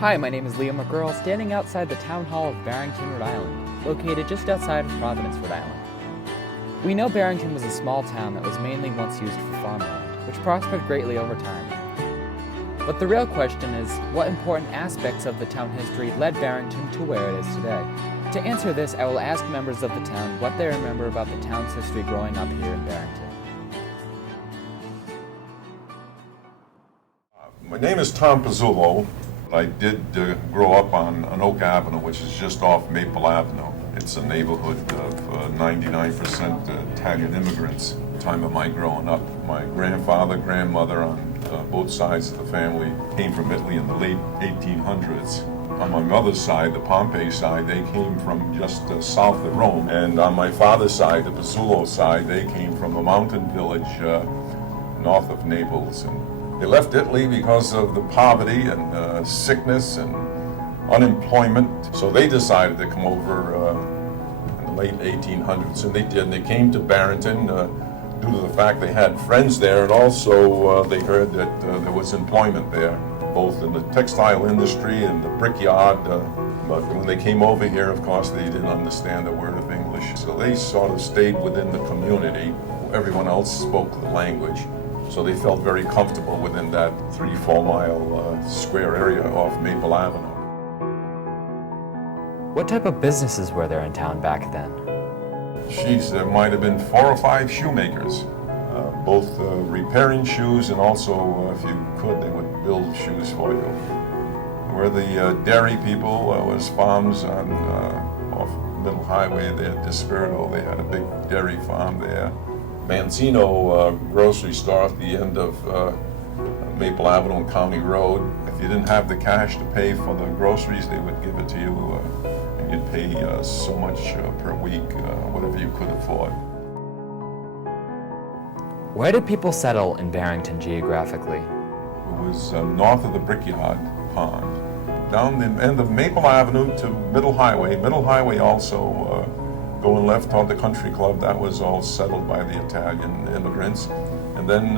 Hi, my name is Liam McGurl, standing outside the Town Hall of Barrington, Rhode Island, located just outside of Providence, Rhode Island. We know Barrington was a small town that was mainly once used for farmland, which prospered greatly over time. But the real question is, what important aspects of the town history led Barrington to where it is today? To answer this, I will ask members of the town what they remember about the town's history growing up here in Barrington. My name is Tom Pizzullo. I did grow up on Oak Avenue, which is just off Maple Avenue. It's a neighborhood of 99% Italian immigrants. At the time of my growing up, my grandfather, grandmother on both sides of the family came from Italy in the late 1800s. On my mother's side, the Pompey side, they came from just south of Rome. And on my father's side, the Pizzullo side, they came from a mountain village north of Naples. And they left Italy because of the poverty and sickness and unemployment. So they decided to come over in the late 1800s, and they did. And they came to Barrington due to the fact they had friends there, and also they heard that there was employment there, both in the textile industry and the brickyard. But when they came over here, of course, they didn't understand a word of English. So they sort of stayed within the community. Everyone else spoke the language. So they felt very comfortable within that 3-4 mile square area off Maple Avenue. What type of businesses were there in town back then? Geez, there might have been 4 or 5 shoemakers, both repairing shoes, and also, if you could, they would build shoes for you. Where the dairy people was farms on off Middle Highway there at Despirito. They had a big dairy farm there. Mancino grocery store at the end of Maple Avenue and County Road. If you didn't have the cash to pay for the groceries, they would give it to you, and you'd pay so much per week, whatever you could afford. Where did people settle in Barrington geographically? It was north of the Brickyard Pond, down the end of Maple Avenue to Middle Highway. Middle Highway also going left toward the country club, that was all settled by the Italian immigrants. And then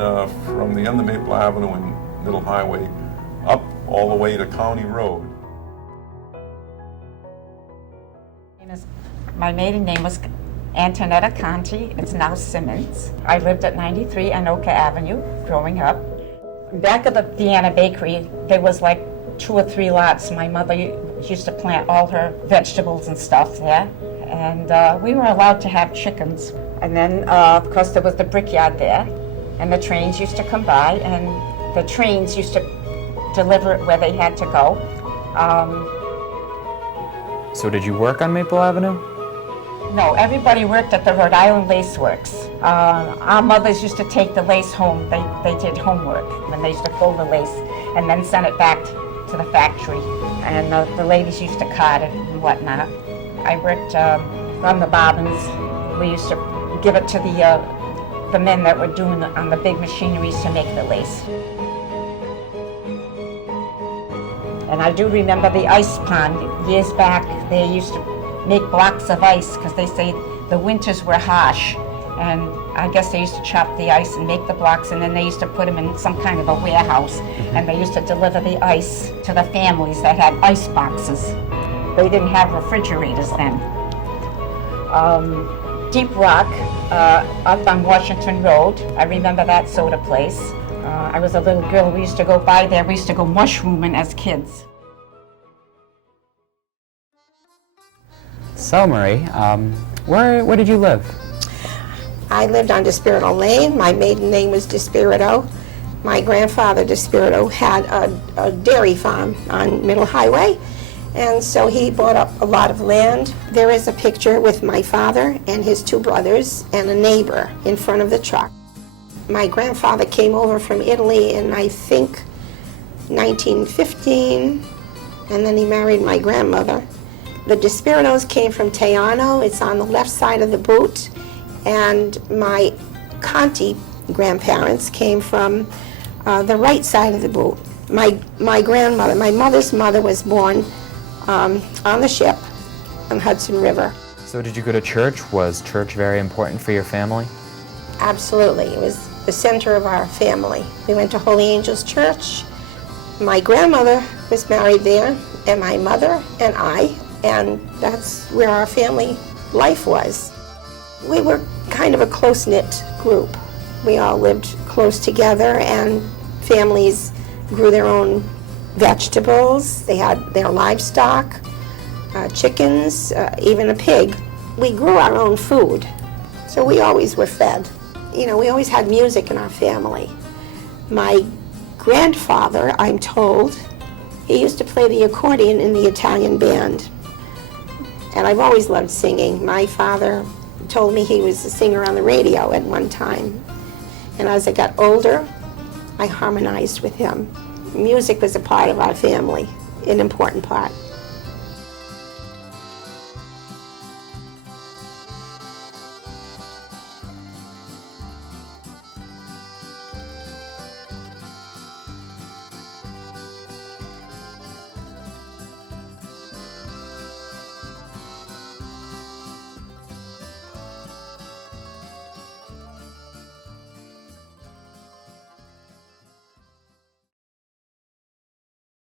from the end of Maple Avenue and Middle Highway up all the way to County Road. My maiden name was Antonetta Conti. It's now Simmons. I lived at 93 Anoka Avenue growing up. Back of the Vienna Bakery, there was like 2 or 3 lots. My mother used to plant all her vegetables and stuff there. And we were allowed to have chickens. And then, of course, there was the brickyard there. And the trains used to come by, and the trains used to deliver it where they had to go. So did you work on Maple Avenue? No, everybody worked at the Rhode Island Lace Works. Our mothers used to take the lace home. They did homework, and they used to fold the lace and then send it back to the factory. And the ladies used to card it and whatnot. I worked on the bobbins. We used to give it to the men that were doing on the big machineries to make the lace. And I do remember the ice pond. Years back, they used to make blocks of ice because they say the winters were harsh. And I guess they used to chop the ice and make the blocks, and then they used to put them in some kind of a warehouse. And they used to deliver the ice to the families that had ice boxes. They didn't have refrigerators then. Deep Rock, up on Washington Road. I remember that soda place. I was a little girl. We used to go by there. We used to go mushrooming as kids. So, Marie, where did you live? I lived on Despirito Lane. My maiden name was Despirito. My grandfather, Despirito, had a dairy farm on Middle Highway. And so he bought up a lot of land. There is a picture with my father and his 2 brothers and a neighbor in front of the truck. My grandfather came over from Italy in, I think, 1915, and then he married my grandmother. The Despiritos came from Teano. It's on the left side of the boot. And my Conti grandparents came from the right side of the boot. My grandmother, my mother's mother, was born on the ship on Hudson River. So did you go to church? Was church very important for your family? Absolutely. It was the center of our family. We went to Holy Angels Church. My grandmother was married there, and my mother and I, and that's where our family life was. We were kind of a close-knit group. We all lived close together, and families grew their own vegetables. They had their livestock, chickens, even a pig. We grew our own food, so we always were fed. You know, we always had music in our family. My grandfather, I'm told, he used to play the accordion in the Italian band. And I've always loved singing. My father told me he was a singer on the radio at one time. And as I got older, I harmonized with him. Music was a part of our family, an important part.